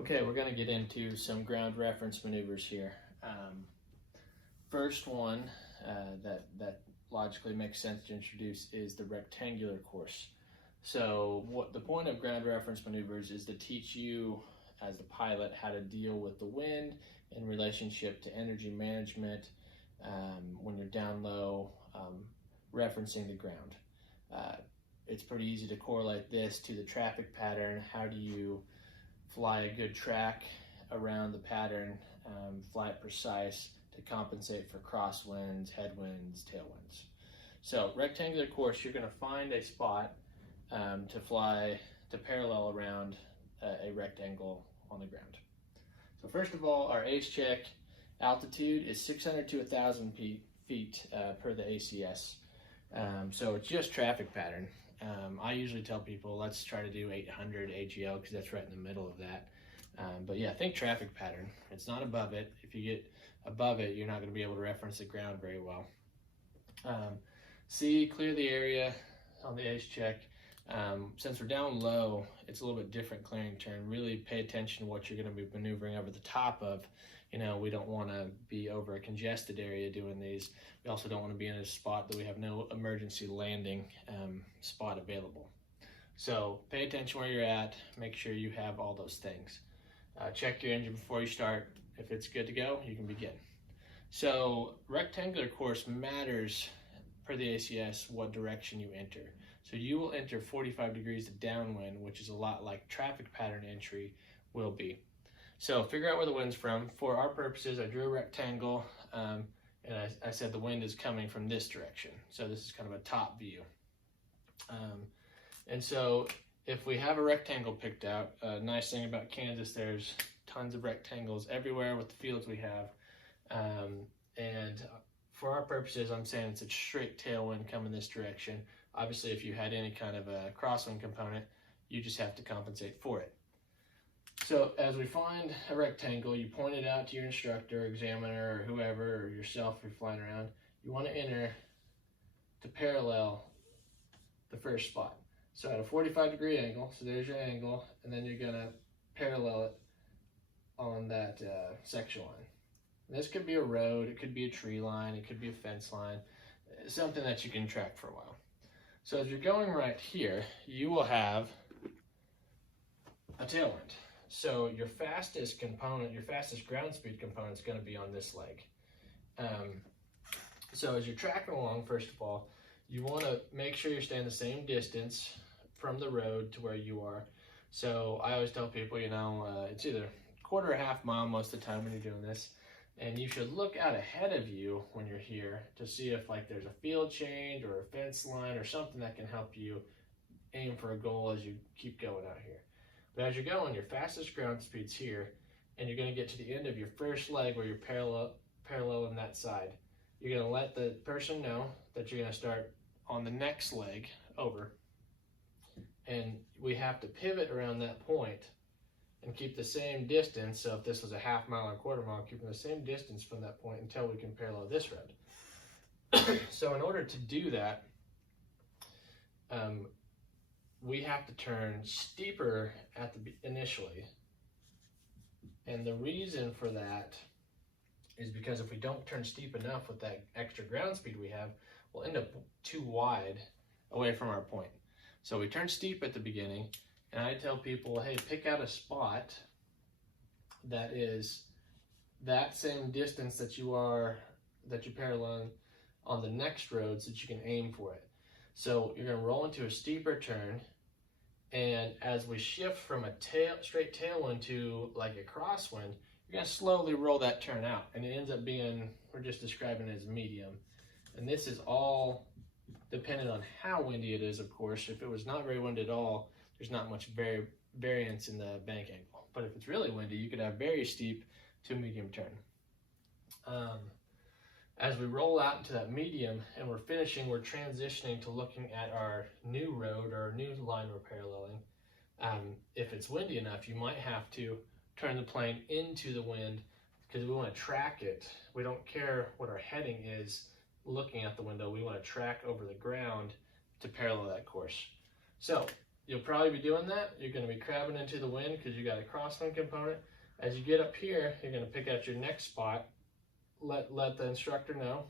Okay, we're going to get into some ground reference maneuvers here. First one that logically makes sense to introduce is the rectangular course. So what the point of ground reference maneuvers is to teach you as the pilot how to deal with the wind in relationship to energy management when you're down low, referencing the ground. It's pretty easy to correlate this to the traffic pattern. How do you fly a good track around the pattern, fly it precise to compensate for crosswinds, headwinds, tailwinds. So rectangular course, you're going to find a spot to fly to parallel around a rectangle on the ground. So first of all, our ace check altitude is 600 to 1,000 feet per the ACS. So it's just traffic pattern. I usually tell people, let's try to do 800 AGL because that's right in the middle of that. But yeah, think traffic pattern. It's not above it. If you get above it, you're not going to be able to reference the ground very well. C, clear the area on the ace check. Since we're down low, it's a little bit different clearing turn. Really pay attention to what you're going to be maneuvering over the top of. You know, we don't want to be over a congested area doing these. We also don't want to be in a spot that we have no emergency landing spot available. So pay attention where you're at. Make sure you have all those things. Check your engine before you start. If it's good to go, you can begin. So rectangular course matters per the ACS what direction you enter. So you will enter 45 degrees to downwind, which is a lot like traffic pattern entry will be. So figure out where the wind's from. For our purposes, I drew a rectangle, and I said the wind is coming from this direction. So this is kind of a top view. And so if we have a rectangle picked out, a nice thing about Kansas, there's tons of rectangles everywhere with the fields we have. And for our purposes, I'm saying it's a straight tailwind coming this direction. Obviously, if you had any kind of a crosswind component, you just have to compensate for it. So as we find a rectangle, you point it out to your instructor, examiner, or whoever, or yourself if you're flying around. You want to enter to parallel the first spot. So at a 45-degree angle, so there's your angle, and then you're going to parallel it on that section line. And this could be a road, it could be a tree line, it could be a fence line, something that you can track for a while. So as you're going right here, you will have a tailwind. So your fastest component, your fastest ground speed component is going to be on this leg. So as you're tracking along, first of all, you want to make sure you're staying the same distance from the road to where you are. So I always tell people, you know, it's either a quarter or half mile most of the time when you're doing this. And you should look out ahead of you when you're here to see if like there's a field change or a fence line or something that can help you aim for a goal as you keep going out here. But as you're going, your fastest ground speed's here, and you're going to get to the end of your first leg where you're paralleling that side. You're going to let the person know that you're going to start on the next leg over. And we have to pivot around that point and keep the same distance. So if this was a half mile or a quarter mile, keeping the same distance from that point until we can parallel this road. So in order to do that, we have to turn steeper at the initially. And the reason for that is because if we don't turn steep enough with that extra ground speed we have, we'll end up too wide away from our point. So we turn steep at the beginning, and I tell people, hey, pick out a spot that is that same distance that you're paralleling on the next road so that you can aim for it. So you're going to roll into a steeper turn, and as we shift from a straight tailwind to like a crosswind, you're going to slowly roll that turn out, and it ends up being, we're just describing it as medium. And this is all dependent on how windy it is, of course. If it was not very windy at all, there's not much variance in the bank angle. But if it's really windy, you could have very steep to medium turn. As we roll out into that medium and we're finishing, we're transitioning to looking at our new road or new line we're paralleling. If it's windy enough, you might have to turn the plane into the wind because we want to track it. We don't care what our heading is looking at the window. We want to track over the ground to parallel that course. So you'll probably be doing that. You're going to be crabbing into the wind because you got a crosswind component. As you get up here, you're going to pick out your next spot, let the instructor know,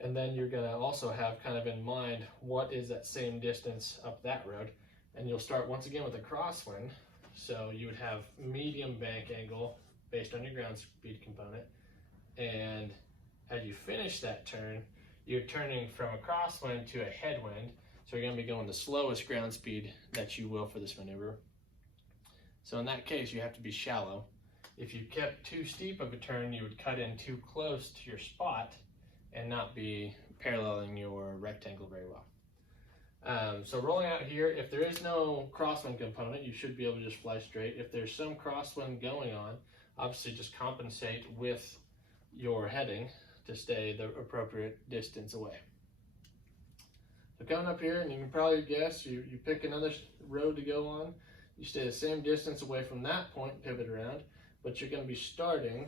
and then you're going to also have kind of in mind what is that same distance up that road, and you'll start once again with a crosswind. So you would have medium bank angle based on your ground speed component, and as you finish that turn, you're turning from a crosswind to a headwind. So you're going to be going the slowest ground speed that you will for this maneuver. So in that case, you have to be shallow. If you kept too steep of a turn, you would cut in too close to your spot and not be paralleling your rectangle very well. So rolling out here, if there is no crosswind component, you should be able to just fly straight. If there's some crosswind going on, obviously just compensate with your heading to stay the appropriate distance away. So coming up here, and you can probably guess, you pick another road to go on. You stay the same distance away from that point, pivot around, but you're going to be starting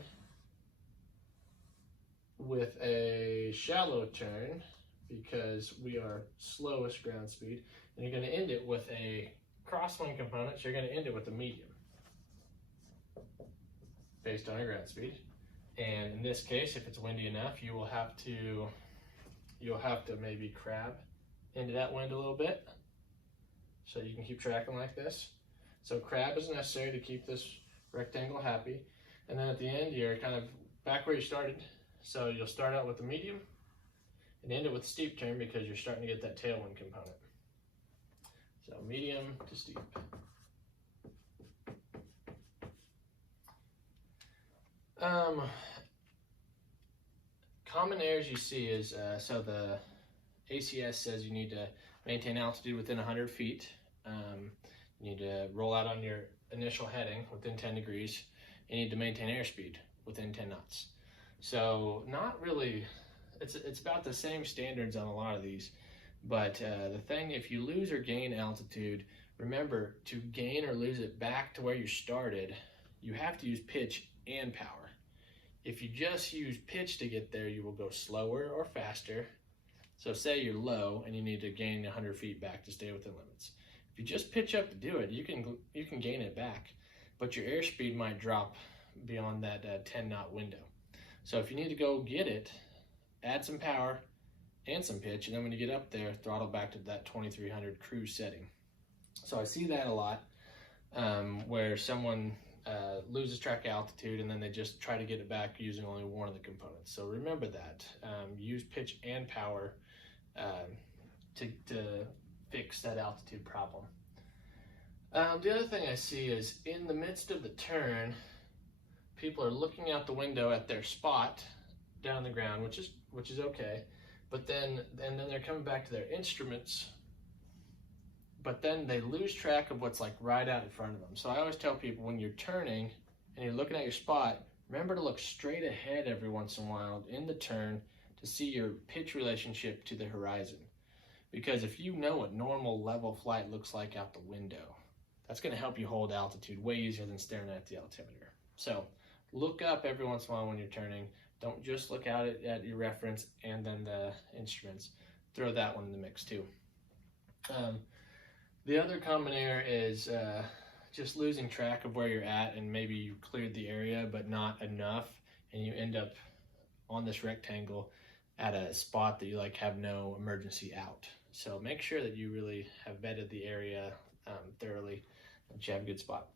with a shallow turn because we are slowest ground speed, and you're going to end it with a crosswind component, so you're going to end it with a medium based on your ground speed. And in this case, if it's windy enough, you'll have to maybe crab into that wind a little bit so you can keep tracking like this. So crab is necessary to keep this rectangle happy. And then at the end, you're kind of back where you started. So you'll start out with the medium and end it with a steep turn because you're starting to get that tailwind component. So medium to steep. Common errors you see is, so the ACS says you need to maintain altitude within 100 feet. You need to roll out on your initial heading within 10 degrees. You need to maintain airspeed within 10 knots. So not really, it's about the same standards on a lot of these. But the thing, if you lose or gain altitude, remember to gain or lose it back to where you started, you have to use pitch and power. If you just use pitch to get there, you will go slower or faster. So say you're low and you need to gain 100 feet back to stay within limits. If you just pitch up to do it, you can gain it back, but your airspeed might drop beyond that 10 knot window. So if you need to go get it, add some power and some pitch, and then when you get up there, throttle back to that 2300 cruise setting. So I see that a lot, where someone loses track of altitude and then they just try to get it back using only one of the components. So remember that. Use pitch and power to fix that altitude problem. The other thing I see is in the midst of the turn, people are looking out the window at their spot down the ground, which is okay, but then they're coming back to their instruments, but then they lose track of what's like right out in front of them. So I always tell people, when you're turning and you're looking at your spot, remember to look straight ahead every once in a while in the turn to see your pitch relationship to the horizon. Because if you know what normal level flight looks like out the window, that's going to help you hold altitude way easier than staring at the altimeter. So look up every once in a while when you're turning. Don't just look out at your reference and then the instruments. Throw that one in the mix too. The other common error is just losing track of where you're at, and maybe you cleared the area but not enough, and you end up on this rectangle at a spot that you have no emergency out. So make sure that you really have vetted the area thoroughly, that you have a good spot.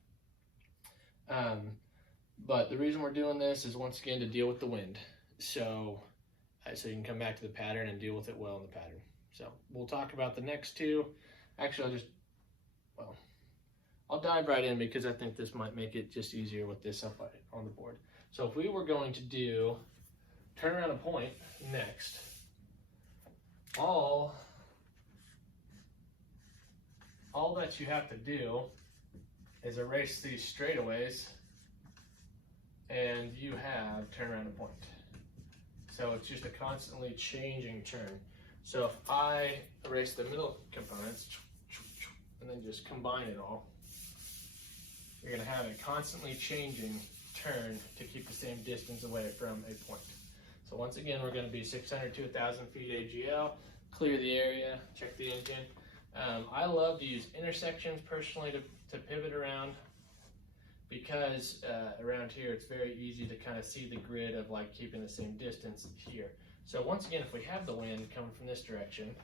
But the reason we're doing this is, once again, to deal with the wind. So you can come back to the pattern and deal with it well in the pattern. So we'll talk about the next two. Actually, I'll dive right in because I think this might make it just easier with this up on the board. So if we were going to do turn around a point next, all that you have to do is erase these straightaways and you have turn around a point. So it's just a constantly changing turn. So if I erase the middle components and then just combine it all, you're going to have a constantly changing turn to keep the same distance away from a point. So once again, we're going to be 600 to 1,000 feet AGL, clear the area, check the engine. I love to use intersections personally to pivot around, because around here it's very easy to kind of see the grid of like keeping the same distance here. So once again, if we have the wind coming from this direction,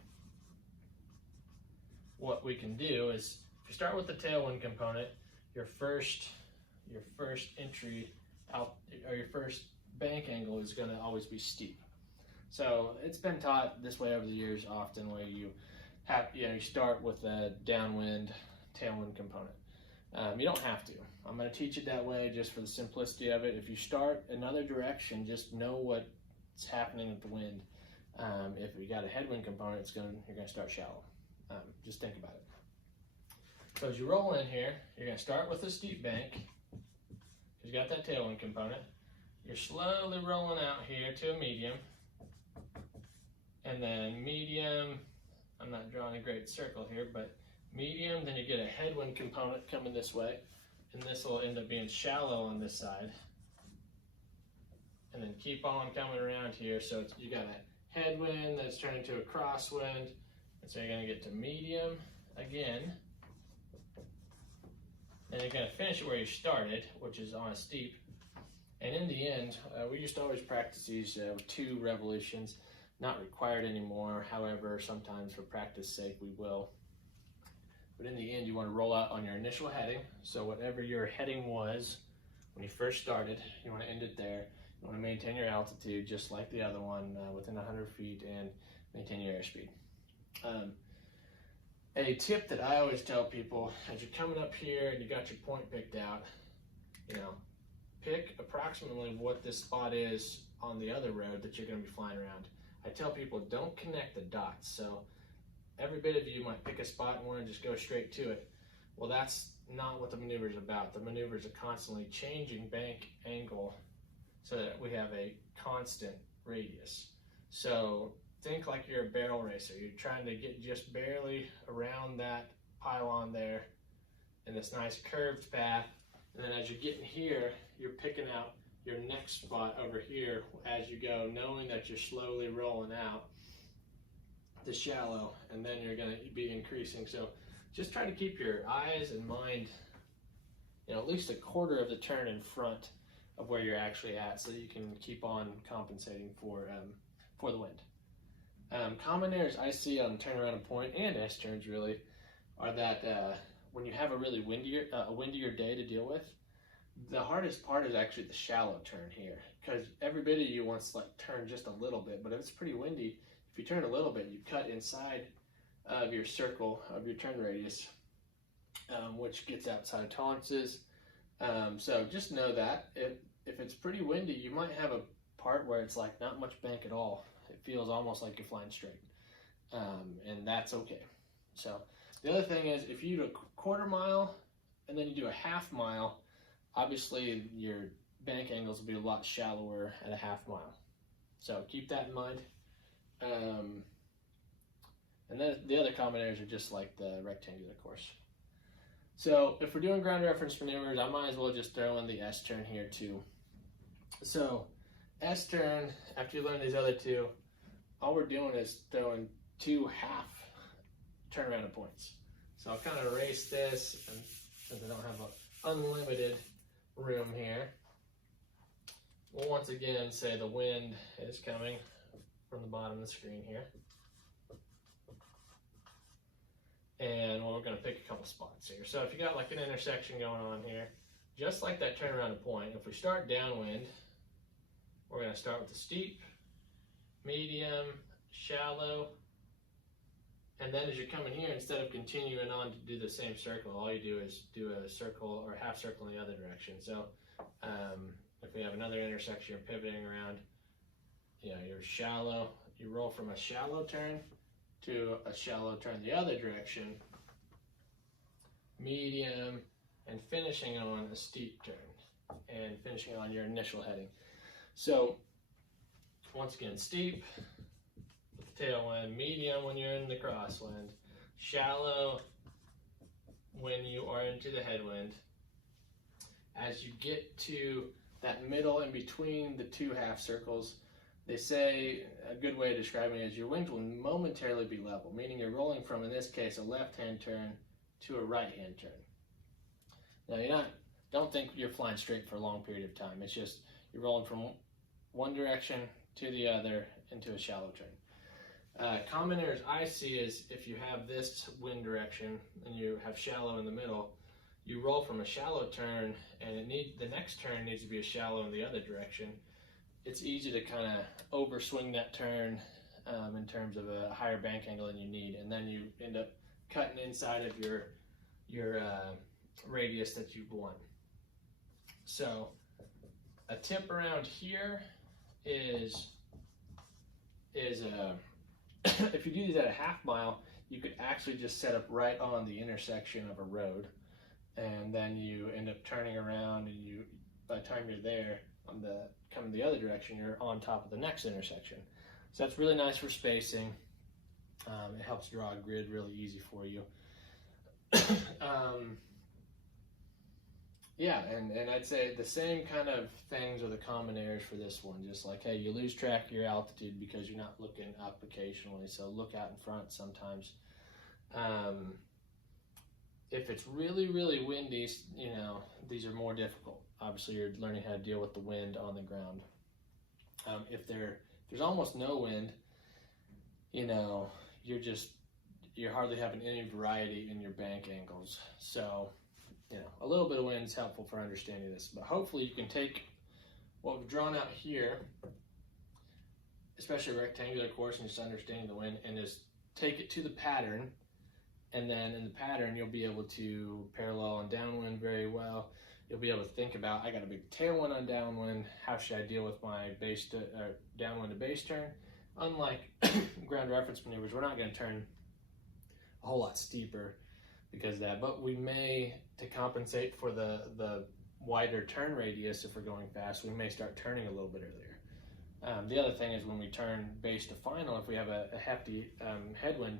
what we can do is, if you start with the tailwind component, your first entry out, or your first bank angle, is going to always be steep. So it's been taught this way over the years often, where you have, you start with a downwind tailwind component. You don't have to. I'm going to teach it that way just for the simplicity of it. If you start another direction, just know what's happening with the wind. If you got a headwind component, you're going to start shallow. Just think about it. So as you roll in here, you're going to start with a steep bank, because you got that tailwind component. You're slowly rolling out here to a medium, and then medium. I'm not drawing a great circle here, but medium, then you get a headwind component coming this way, and this will end up being shallow on this side, and then keep on coming around here. So you got a headwind that's turning to a crosswind, and so you're going to get to medium again, and you're going to finish it where you started, which is on a steep. And in the end, we used to always practice these with 2 revolutions. Not required anymore, however, sometimes for practice sake we will. But in the end, you want to roll out on your initial heading. So whatever your heading was when you first started, you want to end it there. You want to maintain your altitude just like the other one, within 100 feet, and maintain your airspeed. A tip that I always tell people, as you're coming up here and you got your point picked out, pick approximately what this spot is on the other road that you're going to be flying around. I tell people, don't connect the dots. So every bit of you might pick a spot and want to just go straight to it. Well, that's not what the maneuver is about. The maneuvers are constantly changing bank angle so that we have a constant radius. So think like you're a barrel racer. You're trying to get just barely around that pylon there in this nice curved path. And then as you're getting here, you're picking out your next spot over here as you go, knowing that you're slowly rolling out the shallow, and then you're going to be increasing. So just try to keep your eyes and mind, at least a quarter of the turn in front of where you're actually at, so that you can keep on compensating for the wind. Common errors I see on turnaround and point and S turns really are that when you have a really windier day to deal with, the hardest part is actually the shallow turn here, because every bit of you wants to turn just a little bit, but if it's pretty windy, if you turn a little bit, you cut inside of your circle of your turn radius, which gets outside of tolerances. So just know that if it's pretty windy, you might have a part where it's like not much bank at all. It feels almost like you're flying straight, and that's okay. So the other thing is, if you do a quarter mile and then you do a half mile, obviously your bank angles will be a lot shallower at a half mile. So keep that in mind. And then the other common errors are just like the rectangular course. So if we're doing ground reference maneuvers, I might as well just throw in the S turn here too. So S turn, after you learn these other 2, all we're doing is throwing 2 half turnaround points. So I'll kind of erase this, and since I don't have an unlimited room here, we'll once again say the wind is coming from the bottom of the screen here. And we're going to pick a couple spots here. So if you got like an intersection going on here, just like that turnaround and point, if we start downwind, we're going to start with the steep, medium, shallow, and then as you're coming here, instead of continuing on to do the same circle, all you do is do a circle or a half circle in the other direction. So if we have another intersection, you're pivoting around, you're shallow, you roll from a shallow turn to a shallow turn the other direction, medium, and finishing on a steep turn, and finishing on your initial heading. So once again, steep with the tailwind, medium when you're in the crosswind, shallow when you are into the headwind. As you get to that middle in between the 2 half circles, They say a good way of describing it is your wings will momentarily be level, meaning you're rolling from, in this case, a left-hand turn to a right-hand turn. Now don't think you're flying straight for a long period of time. It's just you're rolling from one direction to the other into a shallow turn. Common errors I see is if you have this wind direction and you have shallow in the middle, you roll from a shallow turn and the next turn needs to be a shallow in the other direction. It's easy to kind of overswing that turn in terms of a higher bank angle than you need, and then you end up cutting inside of your radius that you've won. So a tip around here is if you do these at a half mile, you could actually just set up right on the intersection of a road, and then you end up turning around, and by the time you're there coming the other direction, you're on top of the next intersection. So that's really nice for spacing. It helps draw a grid really easy for you. Yeah, and I'd say the same kind of things are the common errors for this one. Just like, hey, you lose track of your altitude because you're not looking up occasionally, so look out in front sometimes. If it's really, really windy, these are more difficult. Obviously, you're learning how to deal with the wind on the ground. If there's almost no wind, you're hardly having any variety in your bank angles. So, a little bit of wind is helpful for understanding this. But hopefully you can take what we've drawn out here, especially a rectangular course, and just understanding the wind, and just take it to the pattern. And then in the pattern, you'll be able to parallel on downwind very well. You'll be able to think about, I got a big tailwind on downwind. How should I deal with my downwind to base turn? Unlike ground reference maneuvers, we're not going to turn a whole lot steeper because of that, but we may, to compensate for the wider turn radius, if we're going fast, we may start turning a little bit earlier. The other thing is when we turn base to final, if we have a hefty headwind,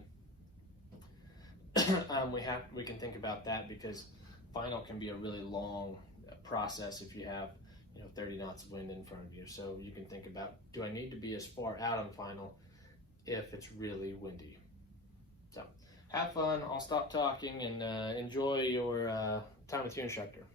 we can think about that, because final can be a really long process if you have 30 knots of wind in front of you. So you can think about, do I need to be as far out on final if it's really windy? So have fun. I'll stop talking and enjoy your time with your instructor.